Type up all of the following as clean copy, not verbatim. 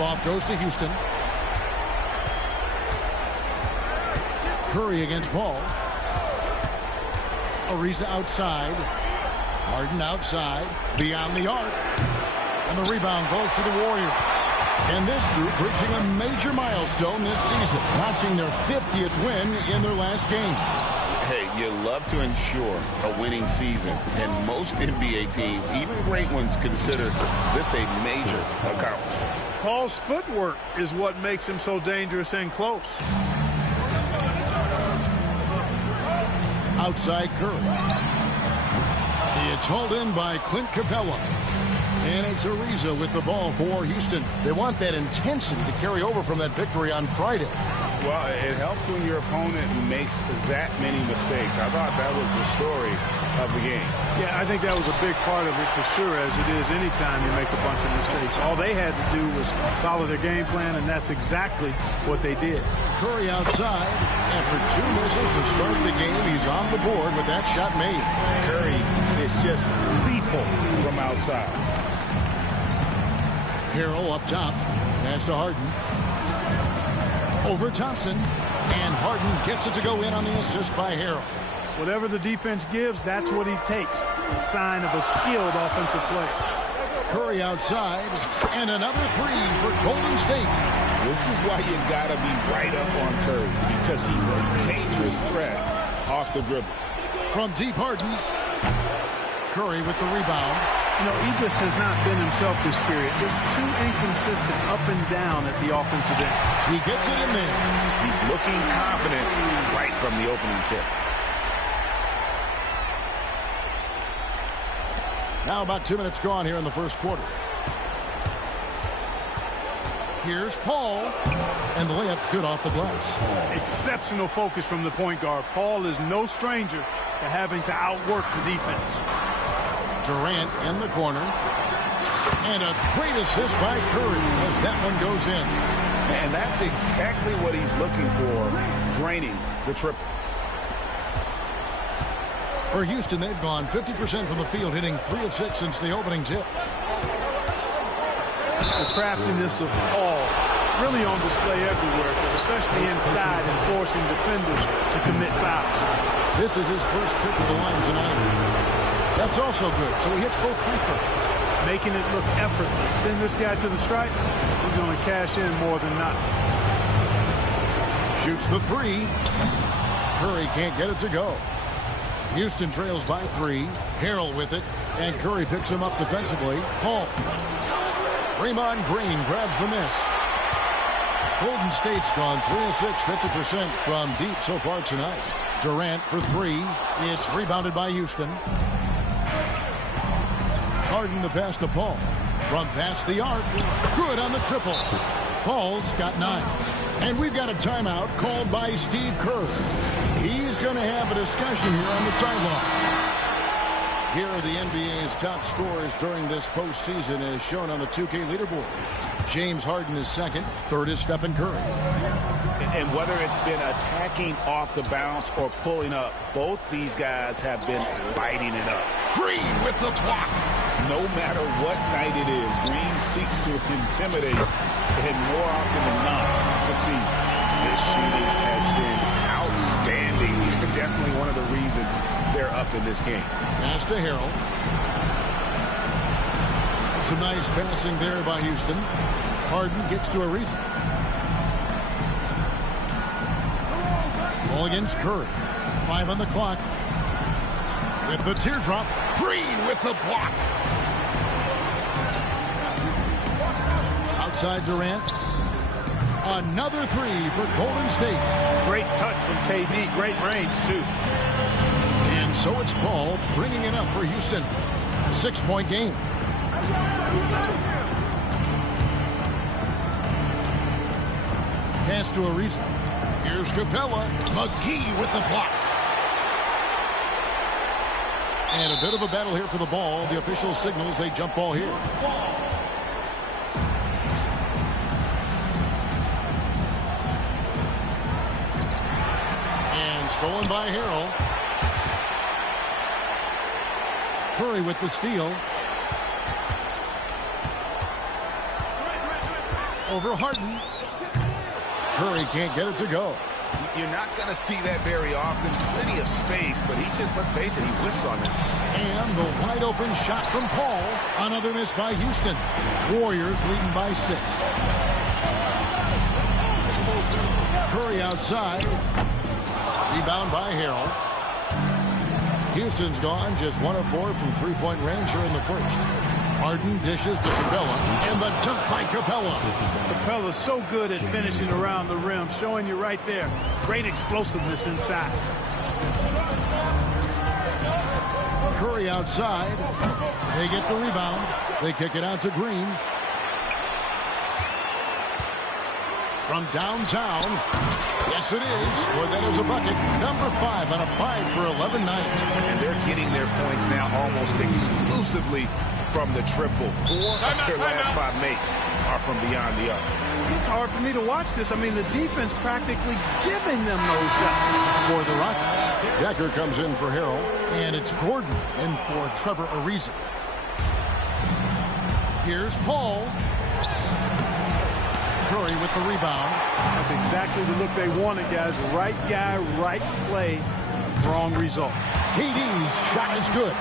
Tip-off goes to Houston. Curry against Paul. Ariza outside. Harden outside. Beyond the arc. And the rebound goes to the Warriors. And this group reaching a major milestone this season, notching their 50th win in their last game. Hey, you love to ensure a winning season, and most NBA teams, even great ones, consider this a major accomplishment. Paul's footwork is what makes him so dangerous and close. Outside Curry. It's hauled in by Clint Capella. And it's Ariza with the ball for Houston. They want that intensity to carry over from that victory on Friday. Well, it helps when your opponent makes that many mistakes. I thought that was the story of the game. Yeah, I think that was a big part of it for sure, as it is anytime you make a bunch of mistakes. All they had to do was follow their game plan, and that's exactly what they did. Curry outside. After 2 misses to start the game, he's on the board with that shot made. Curry is just lethal from outside. Harrell up top. Pass to Harden. Over Thompson. And Harden gets it to go in on the assist by Harrell. Whatever the defense gives, that's what he takes. A sign of a skilled offensive player. Curry outside. And another 3 for Golden State. This is why you got to be right up on Curry, because he's a dangerous threat off the dribble. From deep, Harden. Curry with the rebound. You know, he just has not been himself this period. Just too inconsistent up and down at the offensive end. He gets it in there. He's looking confident right from the opening tip. Now about 2 minutes gone here in the first quarter. Here's Paul. And the layup's good off the glass. Exceptional focus from the point guard. Paul is no stranger to having to outwork the defense. Durant in the corner. And a great assist by Curry as that one goes in. And that's exactly what he's looking for, draining the triple. For Houston, they've gone 50% from the field, hitting 3 of 6 since the opening tip. The craftiness of Paul really on display everywhere, but especially inside and forcing defenders to commit fouls. This is his first trip to the line tonight. That's also good, so he hits both free throws. Making it look effortless. Send this guy to the stripe, he's going to cash in more than not. Shoots the 3. Curry can't get it to go. Houston trails by 3. Harrell with it, and Curry picks him up defensively. Paul. Draymond Green grabs the miss. Golden State's gone 3 of 6, 50% from deep so far tonight. Durant for 3. It's rebounded by Houston. Harden the pass to Paul. From past the arc. Good on the triple. Paul's got 9. And we've got a timeout called by Steve Kerr. He's going to have a discussion here on the sideline. Here are the NBA's top scorers during this postseason as shown on the 2K leaderboard. James Harden is second. Third is Stephen Curry. And whether it's been attacking off the bounce or pulling up, both these guys have been lighting it up. Green with the block. No matter what night it is, Green seeks to intimidate and more often than not succeed. This shooting has been outstanding. Definitely one of the reasons they're up in this game. Pass to Harrell. Some nice passing there by Houston. Harden gets to Ariza. Ball against Curry. 5 on the clock. With the teardrop. Green with the block. Outside Durant. Another 3 for Golden State. Great touch from KD. Great range, too. And so it's Paul bringing it up for Houston. 6-point game. Pass to Ariza. Here's Capella. McGee with the block. And a bit of a battle here for the ball. The official signals a jump ball here. And stolen by Harrell. Curry with the steal. Over Harden. Curry can't get it to go. You're not going to see that very often. Plenty of space, but he just, let's face it, he whiffs on it. And the wide open shot from Paul. Another miss by Houston. Warriors leading by 6. Curry outside. Rebound by Harrell. Houston's gone just 1 of 4 from three-point range here in the first. Harden dishes to Capella, and the dunk by Capella. Capella's so good at finishing around the rim, showing you right there. Great explosiveness inside. Curry outside. They get the rebound. They kick it out to Green. From downtown. Yes, it is. Or that is a bucket. Number 5 on a 5 for 11 night. And they're getting their points now almost exclusively from the triple. 4 of their last 5 makes are from beyond the arc. It's hard for me to watch this. I mean, the defense practically giving them those shots. For the Rockets, Decker comes in for Harrell, and it's Gordon in for Trevor Ariza. Here's Paul. Curry with the rebound. That's exactly the look they wanted, guys. Right guy, right play, wrong result. KD's shot is good.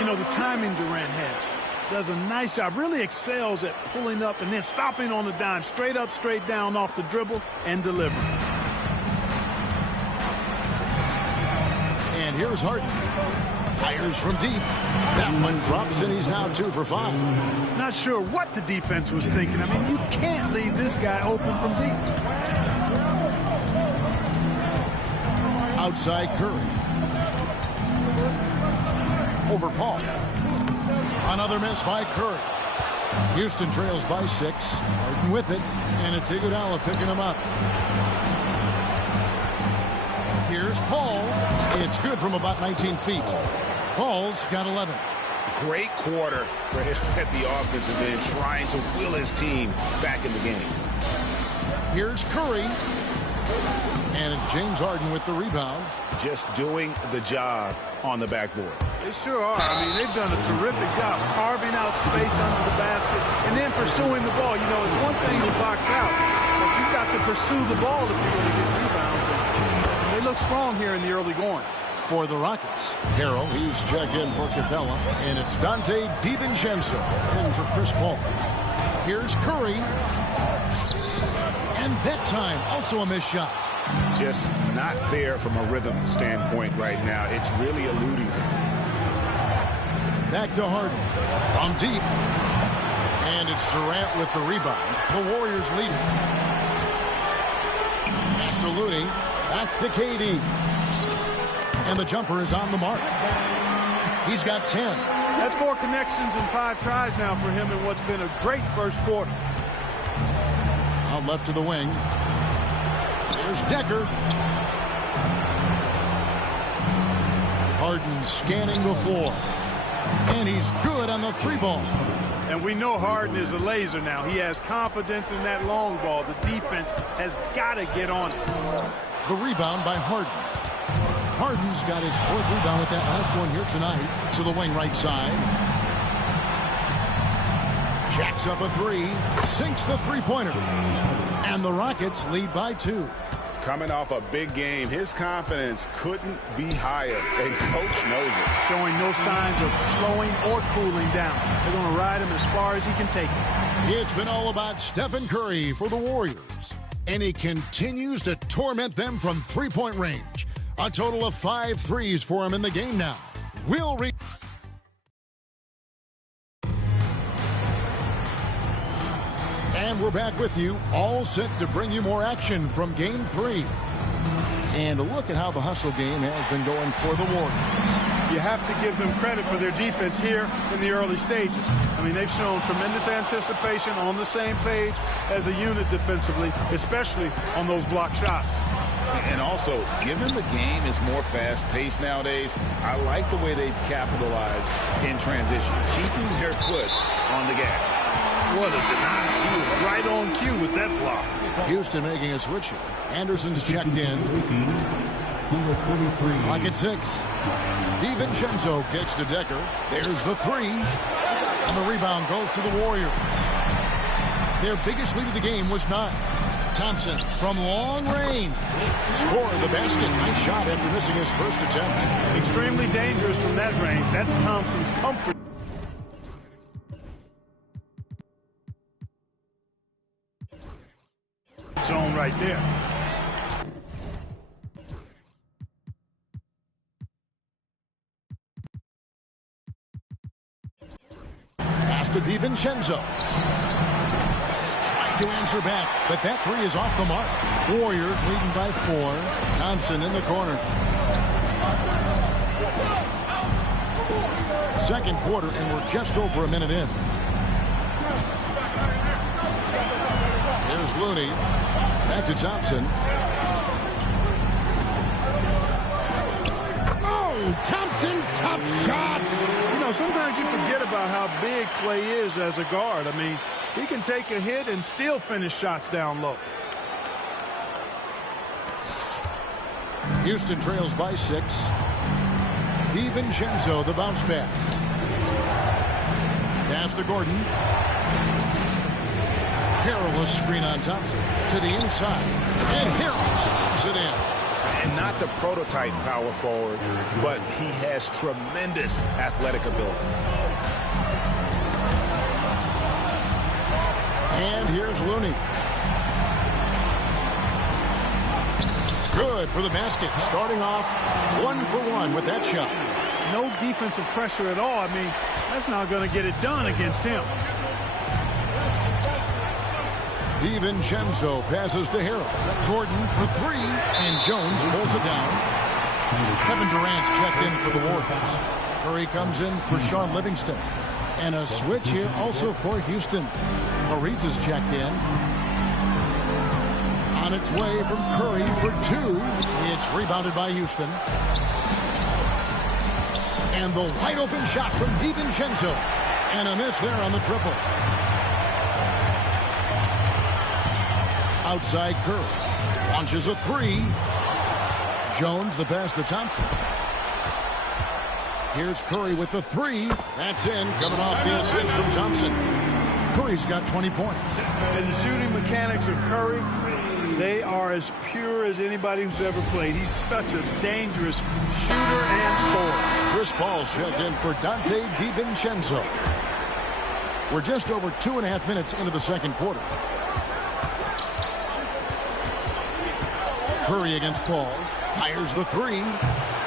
You know, the timing Durant had. Does a nice job. Really excels at pulling up and then stopping on the dime. Straight up, straight down off the dribble and delivering. And here's Harden. Fires from deep. That one drops, and he's now 2 for 5. Not sure what the defense was thinking. I mean, you can't leave this guy open from deep. Outside Curry. Over Paul. Another miss by Curry. Houston trails by 6. Harden with it, and it's Iguodala picking him up. Here's Paul. It's good from about 19 feet. Paul's got 11. Great quarter for him at the offensive end, trying to will his team back in the game. Here's Curry. And it's James Harden with the rebound. Just doing the job on the backboard. They sure are. I mean, they've done a terrific job carving out space under the basket and then pursuing the ball. You know, it's one thing to box out, but you've got to pursue the ball if you're going to get rebounds. And they look strong here in the early going. For the Rockets, Harrell, he's checked in for Capella, and it's Dante DiVincenzo in for Chris Paul. Here's Curry, and that time also a missed shot. Just not there from a rhythm standpoint right now. It's really eluding him. Back to Harden from deep, and it's Durant with the rebound. The Warriors lead it. Past to Looney, back to KD. And the jumper is on the mark. He's got 10. That's 4 connections and 5 tries now for him in what's been a great first quarter. Out left to the wing. There's Decker. Harden scanning the floor. And he's good on the 3-ball. And we know Harden is a laser now. He has confidence in that long ball. The defense has got to get on it. The rebound by Harden. Harden's got his 4th rebound with that last one here tonight. To the wing right side. Jacks up a 3. Sinks the 3-pointer. And the Rockets lead by 2. Coming off a big game, his confidence couldn't be higher, and Coach knows it. Showing no signs of slowing or cooling down. They're going to ride him as far as he can take it. It's been all about Stephen Curry for the Warriors. And he continues to torment them from 3-point range. A total of 5 threes for him in the game now. We'll And we're back with you, all set to bring you more action from Game 3. And a look at how the hustle game has been going for the Warriors. You have to give them credit for their defense here in the early stages. I mean, they've shown tremendous anticipation, on the same page as a unit defensively, especially on those block shots. And also, given the game is more fast-paced nowadays, I like the way they've capitalized in transition, keeping their foot on the gas. What a denial. He was right on cue with that block. Houston making a switch here. Anderson's checked in. Lock at 6. DiVincenzo gets to Decker. There's the 3. And the rebound goes to the Warriors. Their biggest lead of the game was 9. Thompson from long range. Score the basket. Nice shot after missing his first attempt. Extremely dangerous from that range. That's Thompson's comfort zone right there. Pass to DiVincenzo. Trying to answer back, but that three is off the mark. Warriors leading by 4. Thompson in the corner. Second quarter, and we're just over a minute in. There's Looney. Back to Thompson. Oh, Thompson, tough shot. You know, sometimes you forget about how big Clay is as a guard. I mean, he can take a hit and still finish shots down low. Houston trails by 6. DiVincenzo, the bounce pass. Pass to Gordon. Harrell screen on Thompson to the inside, and Harrell slams it in. And not the prototype power forward, but he has tremendous athletic ability. And here's Looney. Good for the basket, starting off 1 for 1 with that shot. No defensive pressure at all. I mean, that's not going to get it done against him. DiVincenzo passes to Harrell. Gordon for 3, and Jones pulls it down. Kevin Durant's checked in for the Warriors. Curry comes in for Sean Livingston. And a switch here also for Houston. Ariza's checked in. On its way from Curry for 2. It's rebounded by Houston. And the wide open shot from DiVincenzo. And a miss there on the triple. Outside Curry. Launches a 3. Jones the pass to Thompson. Here's Curry with the 3. That's in, coming off the assist from Thompson. Curry's got 20 points. And the shooting mechanics of Curry, they are as pure as anybody who's ever played. He's such a dangerous shooter and scorer. Chris Paul's checked in for Dante DiVincenzo. We're just over 2.5 minutes into the second quarter. Curry against Paul. Fires the 3.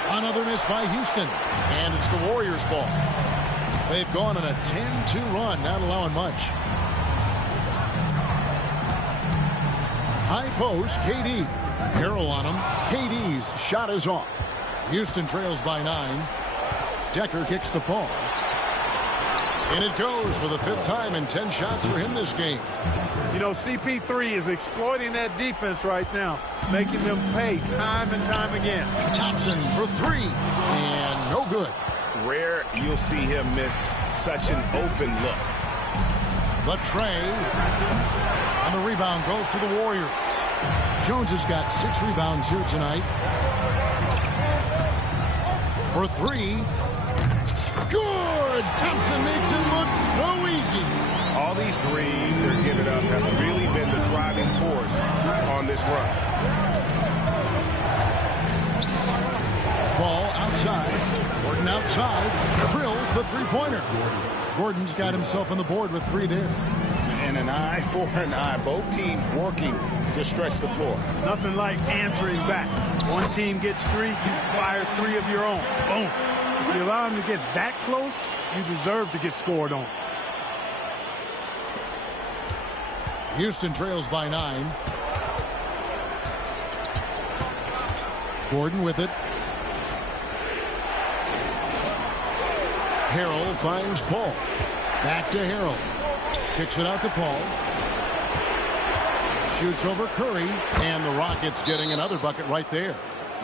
Another miss by Houston. And it's the Warriors' ball. They've gone on a 10-2 run, not allowing much. High post, KD. Harrell on him. KD's shot is off. Houston trails by 9. Decker kicks to Paul. And it goes for the 5th time in 10 shots for him this game. You know, CP3 is exploiting that defense right now, making them pay time and time again. Thompson for 3. And no good. Rare you'll see him miss such an open look. The tray. And the rebound goes to the Warriors. Jones has got 6 rebounds here tonight. For 3. Good! Thompson makes it look so easy. All these threes they're giving up have really been the driving force on this run. Ball outside. Gordon outside. Drills the three-pointer. Gordon's got himself on the board with 3 there. And an eye for an eye. Both teams working to stretch the floor. Nothing like answering back. One team gets 3, you fire 3 of your own. Boom. If you allow them to get that close, you deserve to get scored on. Houston trails by 9. Gordon with it. Harrell finds Paul. Back to Harrell. Kicks it out to Paul. Shoots over Curry. And the Rockets getting another bucket right there.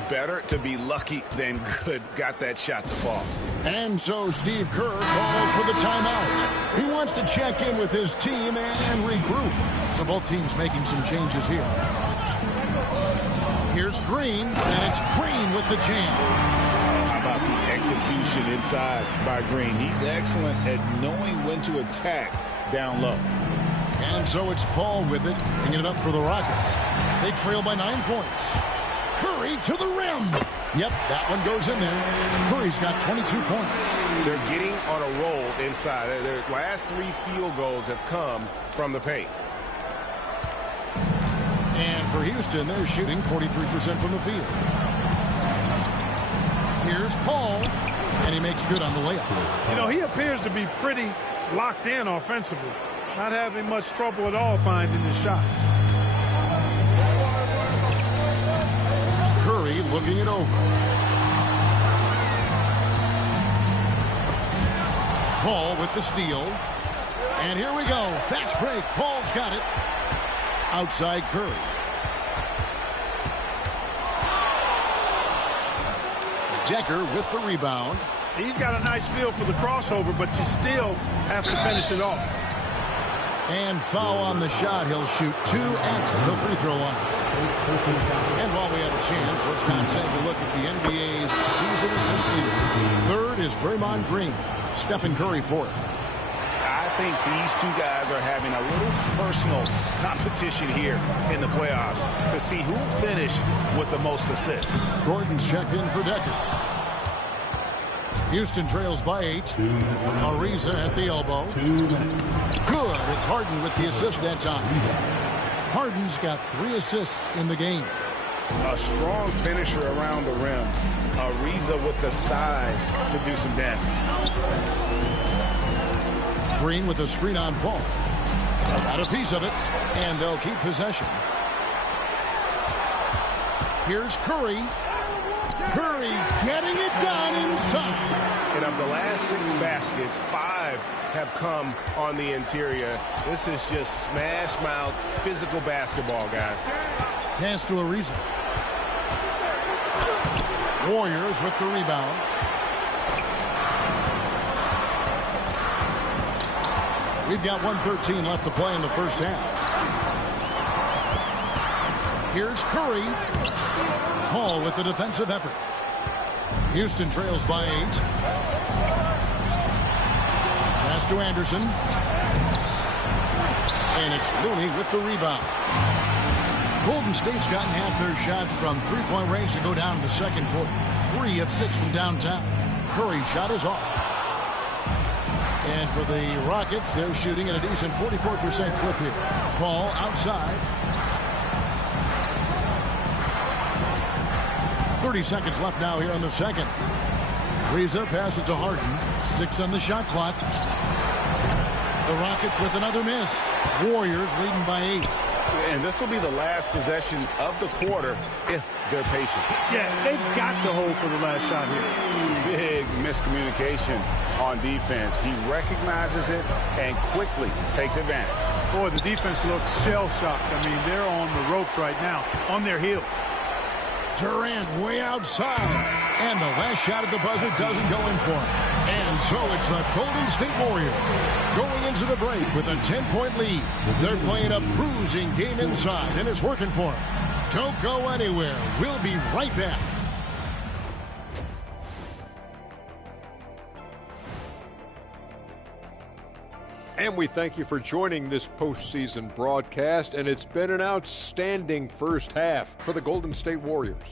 Better to be lucky than good. Got that shot to fall. And so Steve Kerr calls for the timeout. He wants to check in with his team and regroup. So both teams making some changes here. Here's Green, and it's Green with the jam. How about the execution inside by Green? He's excellent at knowing when to attack down low. And so it's Paul with it, bringing it up for the Rockets. They trail by 9 points. Curry to the rim. Yep, that one goes in there. Curry's got 22 points. They're getting on a roll inside. Their last 3 field goals have come from the paint. And for Houston, they're shooting 43% from the field. Here's Paul, and he makes good on the layup. You know, he appears to be pretty locked in offensively. Not having much trouble at all finding his shots. Curry looking it over. Paul with the steal. And here we go. Fast break. Paul's got it. Outside Curry. Decker with the rebound. He's got a nice feel for the crossover, but you still have to finish it off. And foul on the shot. He'll shoot 2 at the free throw line. And while we have a chance, let's now take a look at the NBA's season assist leaders. Third is Draymond Green. Stephen Curry fourth. I think these 2 guys are having a little personal competition here in the playoffs to see who will finish with the most assists. Gordon's checked in for Decker. Houston trails by 8. Ariza at the elbow. Good. It's Harden with the assist that time. Harden's got 3 assists in the game. A strong finisher around the rim. Ariza with the size to do some damage. Green with a screen on Paul. Got a piece of it, and they'll keep possession. Here's Curry. Curry getting it done inside. And of the last 6 baskets, 5 have come on the interior. This is just smash mouth physical basketball, guys. Pass to Ariza. Warriors with the rebound. We've got 1:13 left to play in the first half. Here's Curry. Paul with the defensive effort. Houston trails by 8. Pass to Anderson. And it's Looney with the rebound. Golden State's gotten half their shots from three-point range to go down to the second quarter. 3 of 6 from downtown. Curry's shot is off. And for the Rockets, they're shooting at a decent 44% clip here. Paul outside. 30 seconds left now here on the second. Ariza passes to Harden. 6 on the shot clock. The Rockets with another miss. Warriors leading by 8. And this will be the last possession of the quarter if they're patient. Yeah, they've got to hold for the last shot here. Big miscommunication on defense. He recognizes it and quickly takes advantage. Boy, the defense looks shell-shocked. I mean, they're on the ropes right now, on their heels. Durant way outside. And the last shot at the buzzer doesn't go in for him. And so it's the Golden State Warriors going into the break with a 10-point lead. They're playing a bruising game inside, and it's working for them. Don't go anywhere. We'll be right back. And we thank you for joining this postseason broadcast, and it's been an outstanding first half for the Golden State Warriors.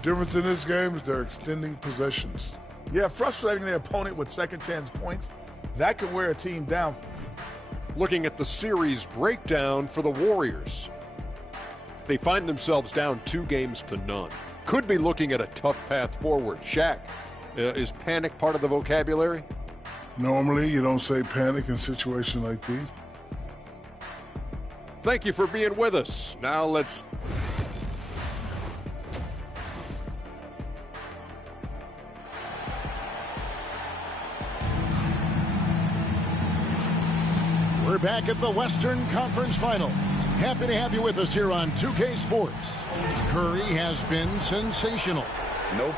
Difference in this game is they're extending possessions. Yeah, frustrating their opponent with second chance points. That could wear a team down. Looking at the series breakdown for the Warriors, they find themselves down 2-0. Could be looking at a tough path forward. Shaq, is panic part of the vocabulary? Normally, you don't say panic in situations like these. Thank you for being with us. Now let's... We're back at the Western Conference Finals. Happy to have you with us here on 2K Sports. Curry has been sensational. No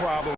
problem.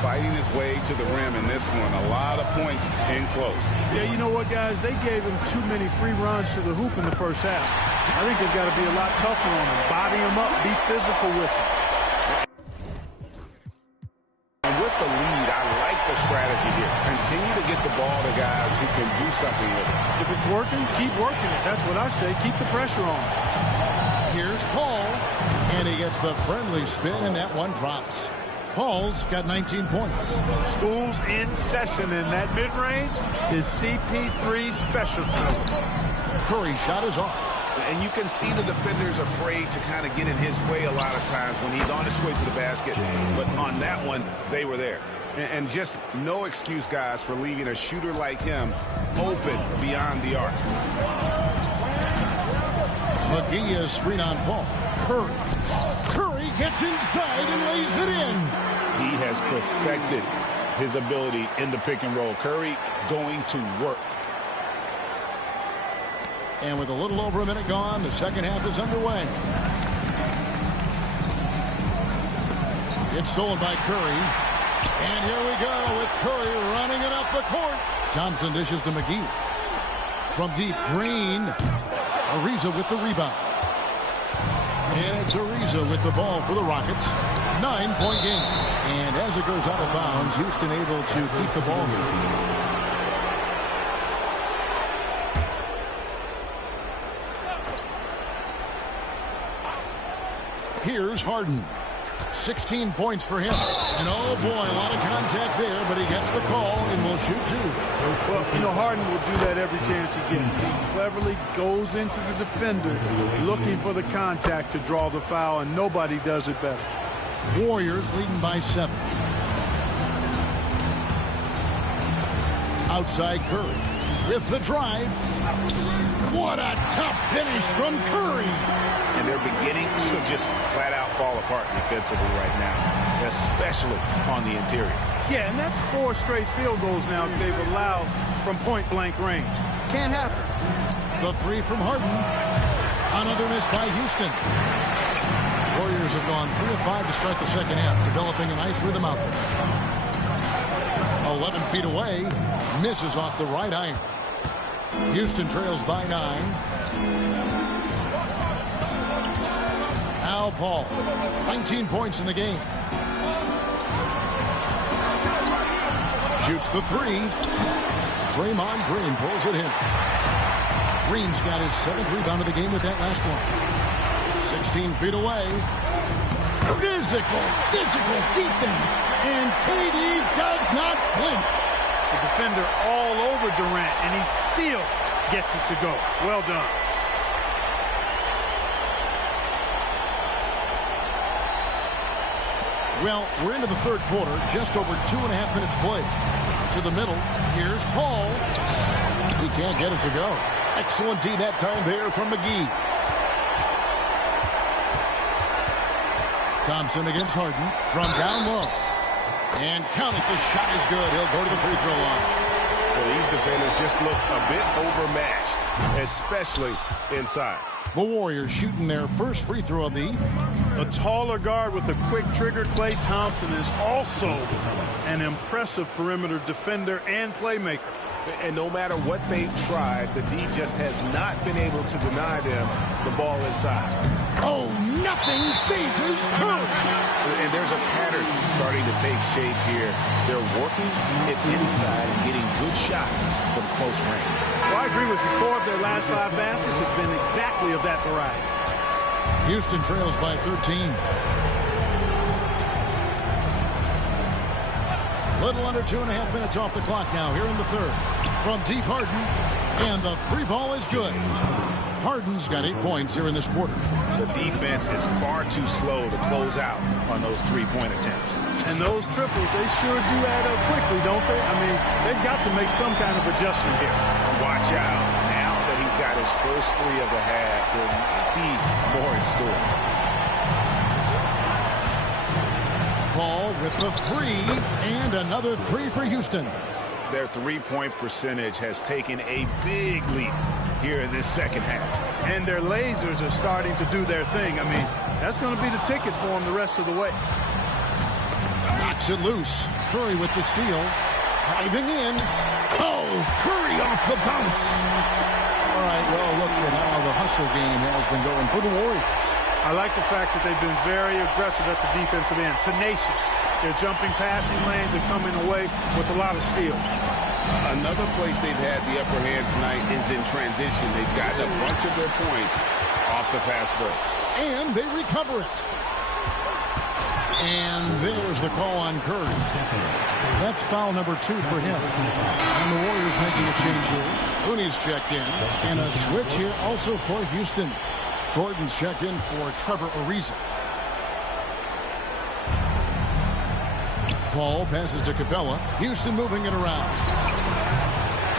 Fighting his way to the rim in this one. A lot of points in close. Yeah, you know what, guys? They gave him too many free runs to the hoop in the first half. I think they've got to be a lot tougher on him. Body him up. Be physical with him. And with the lead, I like the strategy here. Continue to get the ball to guys who can do something with it. If it's working, keep working it. That's what I say. Keep the pressure on. Here's Paul, and he gets the friendly spin, and that one drops. Paul's got 19 points. School's in session, and that mid-range is CP3's specialty. Curry's shot is off. And you can see the defenders afraid to kind of get in his way a lot of times when he's on his way to the basket. But on that one, they were there. And just no excuse, guys, for leaving a shooter like him open beyond the arc. McGee is screen on Paul. Curry gets inside and lays it in. He has perfected his ability in the pick and roll. Curry going to work. And with a little over a minute gone, the second half is underway. It's stolen by Curry. And here we go with Curry running it up the court. Thompson dishes to McGee. From deep, Green. Ariza with the rebound. And it's Ariza with the ball for the Rockets. 9-point game. And as it goes out of bounds, Houston able to keep the ball here. Here's Harden. 16 points for him. And oh boy, a lot of contact there, but he gets the call and will shoot two. Well, you know, Harden will do that every chance he gets. He cleverly goes into the defender looking for the contact to draw the foul, and nobody does it better. Warriors leading by 7. Outside Curry with the drive. What a tough finish from Curry. And they're beginning to just flat out fall apart defensively right now, especially on the interior. Yeah, and that's 4 straight field goals now they've allowed from point-blank range. Can't happen. The 3 from Harden. Another miss by Houston. Warriors have gone 3 of 5 to start the second half, developing a nice rhythm out there. 11 feet away, misses off the right iron. Houston trails by 9. Al Paul, 19 points in the game. Shoots the 3. Draymond Green pulls it in. Green's got his 7th rebound of the game with that last one. 16 feet away. Physical defense. And KD does not flinch. The defender all over Durant, and he still gets it to go. Well done. Well, we're into the third quarter, just over 2.5 minutes played. To the middle, here's Paul. He can't get it to go. Excellent D that time there from McGee. Thompson against Harden from down low. And count it, the shot is good. He'll go to the free throw line. Well, these defenders just look a bit overmatched, especially inside. The Warriors shooting their first free throw of the A taller guard with a quick trigger, Klay Thompson, is also an impressive perimeter defender and playmaker. And no matter what they've tried, the D just has not been able to deny them the ball inside. Oh, nothing phases Curry. And there's a pattern starting to take shape here. They're working it inside and getting good shots from close range. Well, I agree with you. 4 of their last 5 baskets has been exactly of that variety. Houston trails by 13. Little under 2.5 minutes off the clock now here in the third. From deep, Harden. And the 3 ball is good. Harden's got 8 points here in this quarter. The defense is far too slow to close out on those 3-point attempts. And those triples, they sure do add up quickly, don't they? I mean, they've got to make some kind of adjustment here. Watch out. Now that he's got his first 3 of the half, there might be more in store. Paul with the 3, and another 3 for Houston. Their 3-point percentage has taken a big leap here in this second half. And their lasers are starting to do their thing. I mean, that's going to be the ticket for them the rest of the way. Knocks it loose. Curry with the steal. Driving in. Oh, Curry off the bounce. All right, well, look at how the hustle game has been going for the Warriors. I like the fact that they've been very aggressive at the defensive end. Tenacious. They're jumping passing lanes and coming away with a lot of steals. Another place they've had the upper hand tonight is in transition. They've gotten a bunch of their points off the fast break. And they recover it. And there's the call on Curry. That's foul number 2 for him. And the Warriors making a change here. Looney's checked in. And a switch here also for Houston. Gordon's checked in for Trevor Ariza. Paul passes to Capella. Houston moving it around.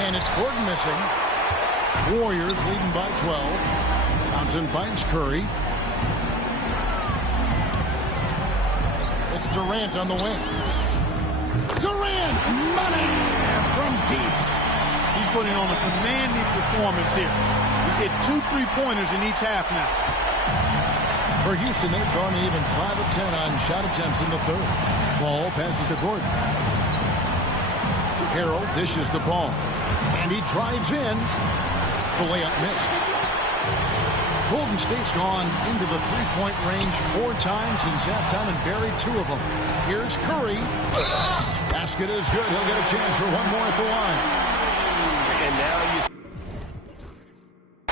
And it's Gordon missing. Warriors leading by 12. Thompson finds Curry. It's Durant on the wing. Durant! Money from deep. He's putting on a commanding performance here. He He's hit 2 3-pointers in each half now. For Houston, they've gone even 5 of 10 on shot attempts in the third. Ball passes to Gordon. Harrell dishes the ball. And he drives in. The layup missed. Golden State's gone into the three-point range 4 times since halftime and buried 2 of them. Here's Curry. Basket is good. He'll get a chance for one more at the line. And now you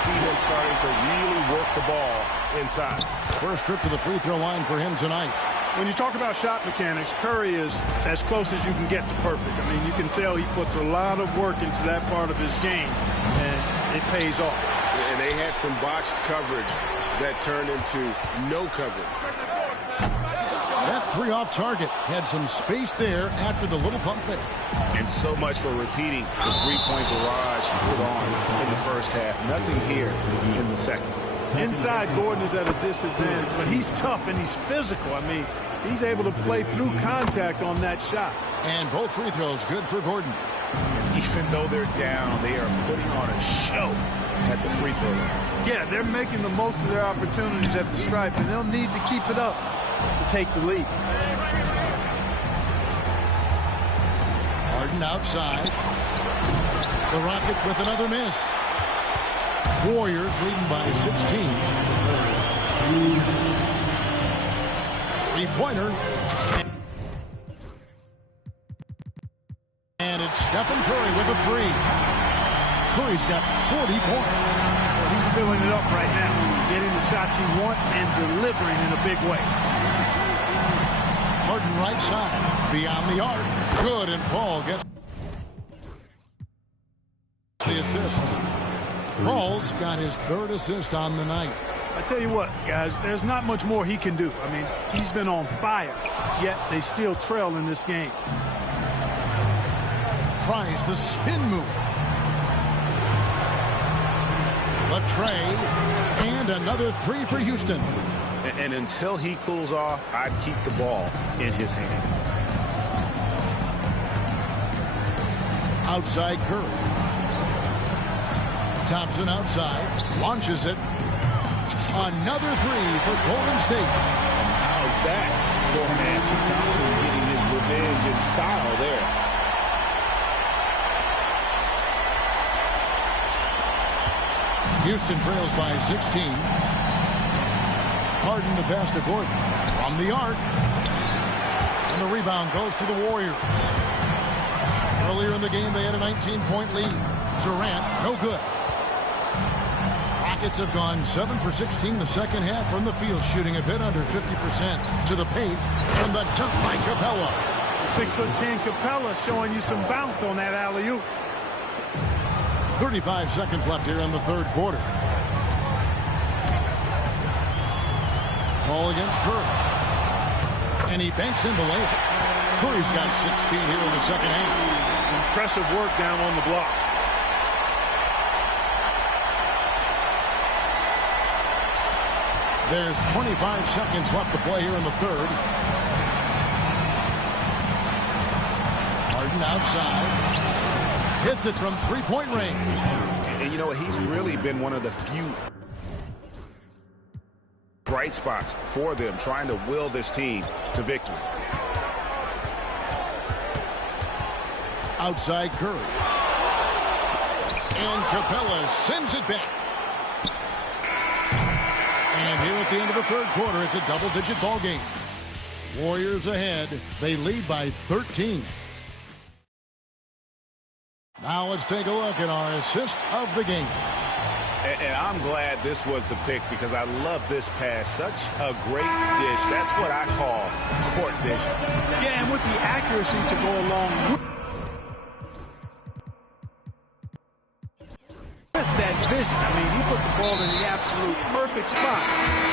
see them starting to really work the ball inside. First trip to the free throw line for him tonight. When you talk about shot mechanics, Curry is as close as you can get to perfect. I mean, you can tell he puts a lot of work into that part of his game, and it pays off. And they had some botched coverage that turned into no coverage. That 3 off target had some space there after the little pump fake. And so much for repeating the three-point barrage he put on in the first half. Nothing here in the second. Inside, Gordon is at a disadvantage, but he's tough and he's physical. I mean, he's able to play through contact on that shot. And both free throws good for Gordon. And even though they're down, they are putting on a show at the free throw line. Yeah, they're making the most of their opportunities at the stripe, and they'll need to keep it up to take the lead. Harden outside. The Rockets with another miss. Warriors leading by 16. Three-pointer. And it's Stephen Curry with a 3. Curry's got 40 points. Well, he's filling it up right now, getting the shots he wants and delivering in a big way. Harden right side, beyond the arc. Good, and Paul gets the assist. Paul's got his 3rd assist on the night. I tell you what, guys, there's not much more he can do. I mean, he's been on fire, yet they still trail in this game. Tries the spin move. The trade, and another 3 for Houston. And until he cools off, I'd keep the ball in his hand. Outside Curry. Thompson outside, launches it. Another 3 for Golden State. And how's that for Magic Thompson getting his revenge in style there? Houston trails by 16. Harden the pass to Gordon. From the arc. And the rebound goes to the Warriors. Earlier in the game, they had a 19-point lead. Durant, no good. Rockets have gone 7 for 16 the second half from the field, shooting a bit under 50%. To the paint, and the dunk by Capella. 6'10" Capella showing you some bounce on that alley-oop. 35 seconds left here in the third quarter. Ball against Curry. And he banks in the layup. Curry's got 16 here in the second half. Impressive work down on the block. There's 25 seconds left to play here in the third. Harden outside. Hits it from three-point range. And you know, he's really been one of the few bright spots for them, trying to will this team to victory. Outside Curry. And Capella sends it back. And here at the end of the third quarter, it's a double-digit ball game. Warriors ahead. They lead by 13. Now let's take a look at our assist of the game. And I'm glad this was the pick because I love this pass. Such a great dish. That's what I call court vision. Yeah, and with the accuracy to go along with that vision. I mean, he put the ball in the absolute perfect spot.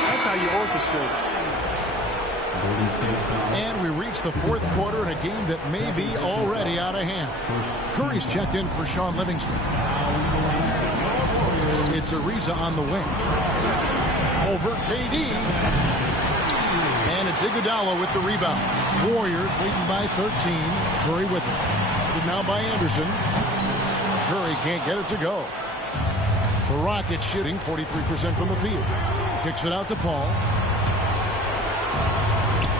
That's how you orchestrate it. And we reach the fourth quarter in a game that may be already out of hand. Curry's checked in for Sean Livingston. It's Ariza on the wing. Over KD. And it's Iguodala with the rebound. Warriors leading by 13. Curry with it. Now by Anderson. Curry can't get it to go. The Rockets shooting 43% from the field. Kicks it out to Paul.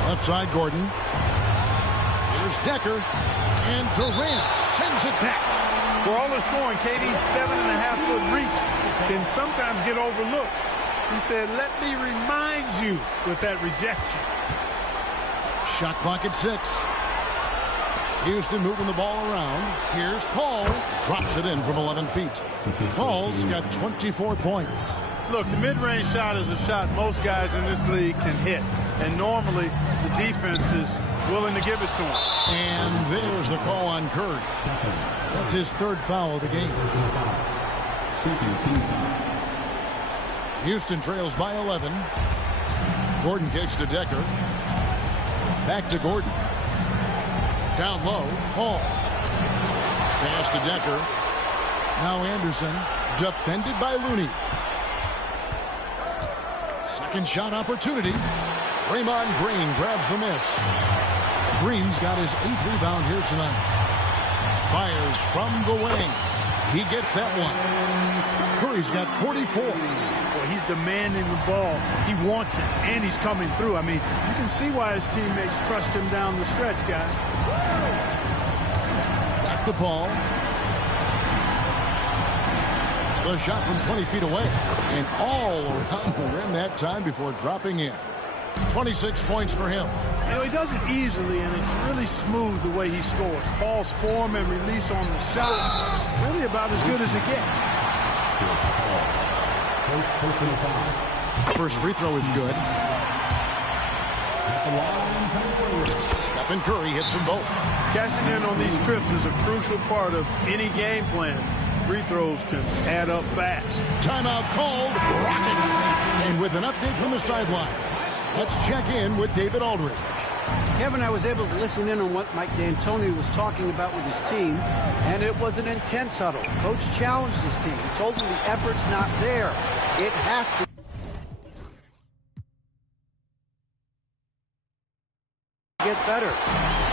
Left side, Gordon. Here's Decker. And Durant sends it back. For all the scoring, KD's 7.5-foot reach can sometimes get overlooked. He said, let me remind you with that rejection. Shot clock at 6. Houston moving the ball around. Here's Paul. Drops it in from 11 feet. Paul's got 24 points. Look, the mid-range shot is a shot most guys in this league can hit. And normally, the defense is willing to give it to him. And there's the call on Curry. That's his third foul of the game. Houston trails by 11. Gordon kicks to Decker. Back to Gordon. Down low, Paul. Pass to Decker. Now Anderson, defended by Looney. Second shot opportunity. Draymond Green grabs the miss. Green's got his 8th rebound here tonight. Fires from the wing. He gets that one. Curry's got 44. Well, he's demanding the ball. He wants it, and he's coming through. I mean, you can see why his teammates trust him down the stretch, guys. Back to Paul. The shot from 20 feet away. And all around the rim that time before dropping in. 26 points for him. You know, he does it easily, and it's really smooth the way he scores. Paul's form and release on the shot, really about as good as it gets. First free throw is good. Stephen Curry hits them both. Cashing in on these trips is a crucial part of any game plan. Free throws can add up fast. Timeout called. Rockets. And with an update from the sideline, let's check in with David Aldridge. Kevin, I was able to listen in on what Mike D'Antoni was talking about with his team, and it was an intense huddle. Coach challenged his team. He told them the effort's not there. It has to get better.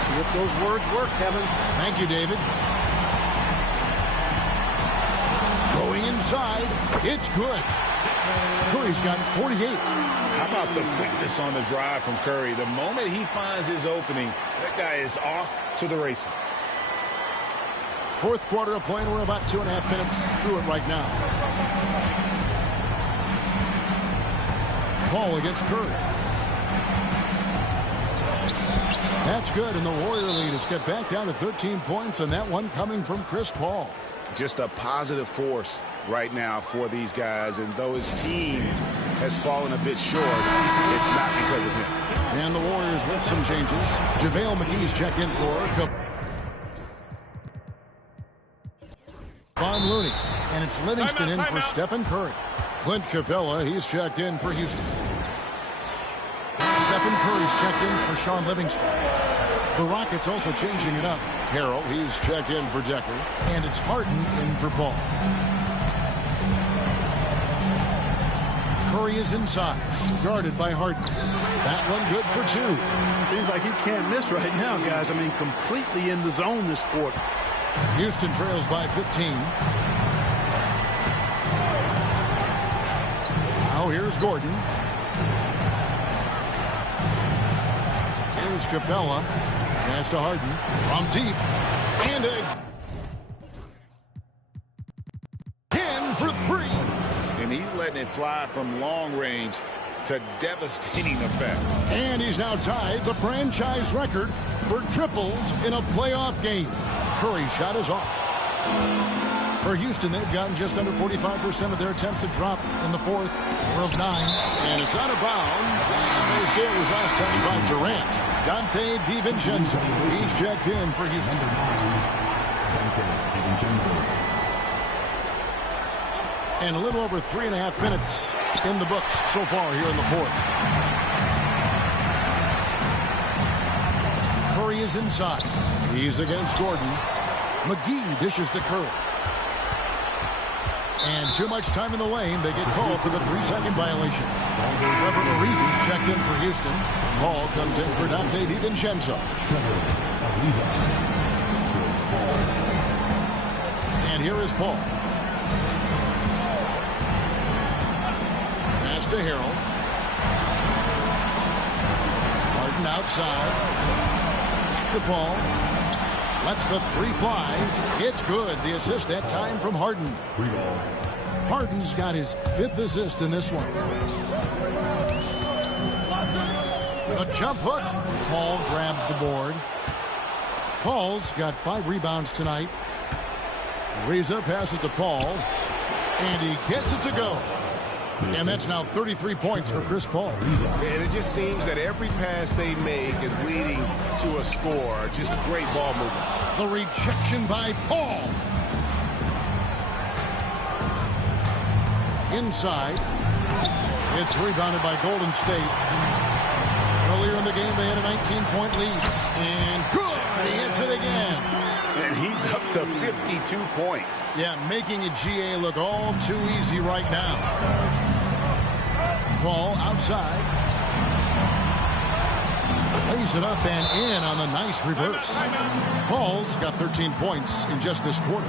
See if those words work, Kevin. Thank you, David. Going inside. It's good. Curry's got 48. How about the quickness on the drive from Curry? The moment he finds his opening, that guy is off to the races. Fourth quarter of play, and we're about 2.5 minutes through it right now. Paul against Curry. That's good, and the Warrior lead has got back down to 13 points, and that one coming from Chris Paul. Just a positive force right now for these guys, and though his team has fallen a bit short, it's not because of him. And the Warriors with some changes. JaVale McGee's checked in for Von Looney, and it's Livingston in for Stephen Curry. Clint Capella, he's checked in for Houston. Stephen Curry's checked in for Sean Livingston. The Rockets also changing it up. Harrell, he's checked in for Decker. And it's Harden in for Paul. Curry is inside, guarded by Harden. That one good for 2. Seems like he can't miss right now, guys. I mean, completely in the zone this quarter. Houston trails by 15. Now here's Gordon. Here's Capella. Pass to Harden from deep. And again for 3. And he's letting it fly from long range to devastating effect. And he's now tied the franchise record for triples in a playoff game. Curry's shot is off. For Houston, they've gotten just under 45% of their attempts to drop in the fourth. 4 of 9. And it's out of bounds. And they say it was last touched by Durant. Dante DiVincenzo. He's checked in for Houston. And a little over 3.5 minutes in the books so far here in the fourth. Curry is inside. He's against Gordon. McGee dishes to Curry. And too much time in the lane. They get called for the 3-second violation. Trevor Ariza's checked in for Houston. Paul comes in for Dante DiVincenzo. And here is Paul. to Harrell. Harden outside. Back to Paul. Lets the three fly. It's good. The assist that time from Harden. Harden's got his 5th assist in this one. A jump hook. Paul grabs the board. Paul's got 5 rebounds tonight. Reza passes to Paul, and he gets it to go. And that's now 33 points for Chris Paul. And it just seems that every pass they make is leading to a score. Just great ball movement. The rejection by Paul. Inside. It's rebounded by Golden State. Earlier in the game, they had a 19-point lead. And good! He hits it again. And he's up to 52 points. Yeah, making a GA look all too easy right now. Paul outside. Lays it up and in on the nice reverse. Paul's got 13 points in just this quarter.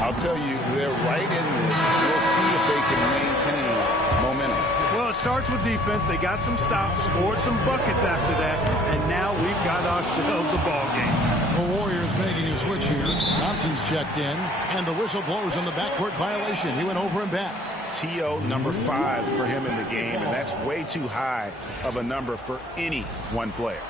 I'll tell you, they're right in this. We'll see if they can maintain momentum. Well, it starts with defense. They got some stops, scored some buckets after that, and now we've got ourselves a ball game. The Warriors making a switch here. Thompson's checked in, and the whistle blows on the backcourt violation. He went over and back. TO number 5 for him in the game, and that's way too high of a number for any one player.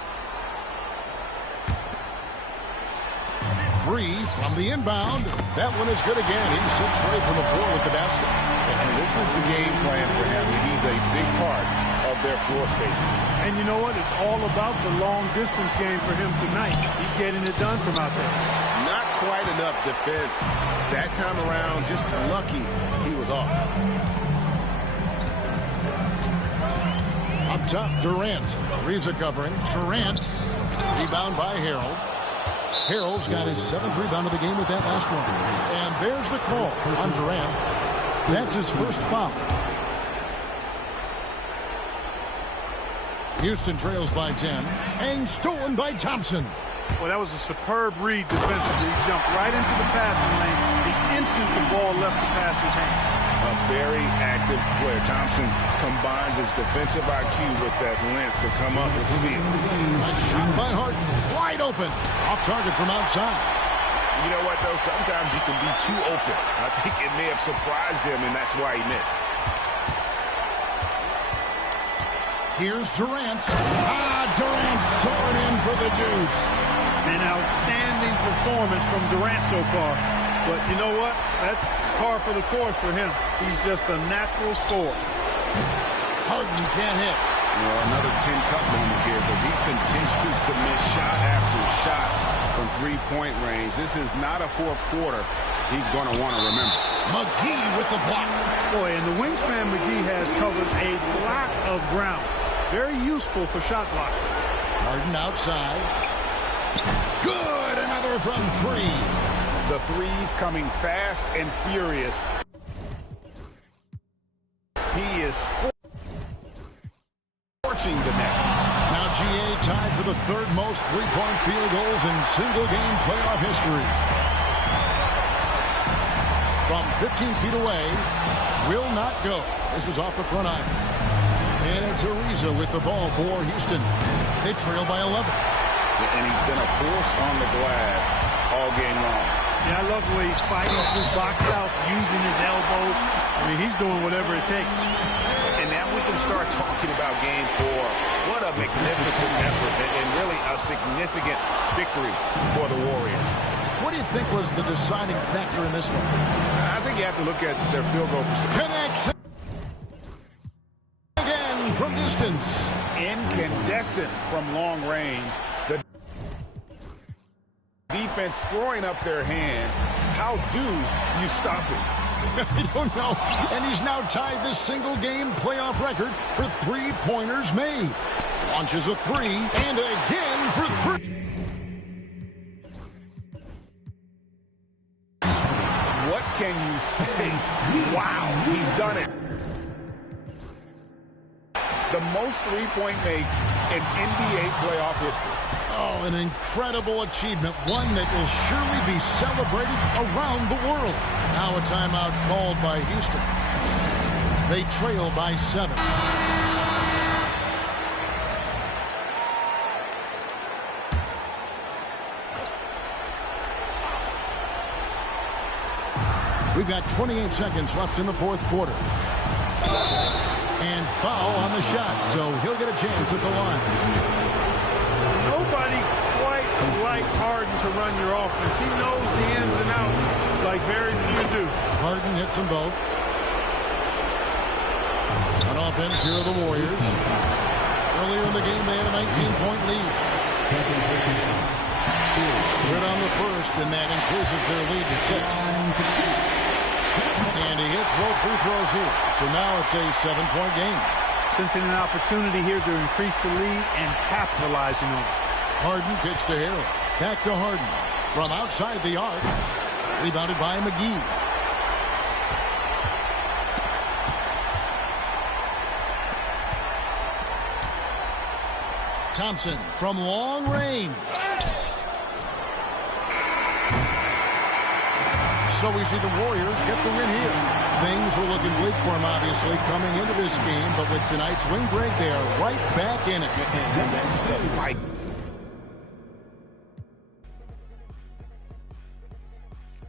3 from the inbound. That one is good again. He sits right from the floor with the basket. And this is the game plan for him. He's a big part of their floor spacing. And you know what? It's all about the long-distance game for him tonight. He's getting it done from out there. Not quite enough defense. That time around, just lucky he was off. Up top, Durant. Ariza covering. Durant. Rebound by Harrell. Harrell's got his 7th rebound of the game with that last one. And there's the call on Durant. That's his first foul. Houston trails by 10. And stolen by Thompson. Well, that was a superb read defensively. He jumped right into the passing lane the instant the ball left the passer's hand. A very active player. Thompson combines his defensive IQ with that length to come up with steals. A shot by Harden. Wide open. Off target from outside. You know what, though? Sometimes you can be too open. I think it may have surprised him, and that's why he missed. Here's Durant. Durant soared in for the deuce. An outstanding performance from Durant so far. But you know what? That's par for the course for him. He's just a natural scorer. Harden can't hit. Well, another 10-cup moment here, but he continues to miss shot after shot from three-point range. This is not a fourth quarter he's going to want to remember. McGee with the block. Boy, and the wingspan McGee has covered a lot of ground. Very useful for shot blocking. Harden outside. Good. Another from 3. The threes coming fast and furious. He is scorching the nets. Now GA tied for the 3rd most three-point field goals in single-game playoff history. From 15 feet away, will not go. This is off the front iron. And it's Ariza with the ball for Houston. They trail by 11. And he's been a force on the glass all game long. Yeah, I love the way he's fighting through box outs, using his elbow. I mean, he's doing whatever it takes. And now we can start talking about game 4. What a magnificent effort and really a significant victory for the Warriors. What do you think was the deciding factor in this one? I think you have to look at their field goal percentage. Connects again from distance. Incandescent from long range. The defense throwing up their hands. How do you stop it? I don't know. And he's now tied the single-game playoff record for three-pointers made. Launches a 3, and again for 3. What can you say? Wow, he's done it. The most three-point makes in NBA playoff history. Oh, an incredible achievement, one that will surely be celebrated around the world. Now a timeout called by Houston. They trail by 7. We've got 28 seconds left in the fourth quarter. And foul on the shot, so he'll get a chance at the line. Nobody quite like Harden to run your offense. He knows the ins and outs like very few do. Harden hits them both. On offense, here are the Warriors. Earlier in the game, they had a 19-point lead. Good on the first, and that increases their lead to 6. And he hits both free throws here. So now it's a 7-point game. Sensing an opportunity here to increase the lead and capitalizing on it. Harden pitch to Harrell. Back to Harden. From outside the arc. Rebounded by McGee. Thompson from long range. So we see the Warriors get the win here. Things were looking bleak for them, obviously, coming into this game. But with tonight's win break, they are right back in it. And that's the fight.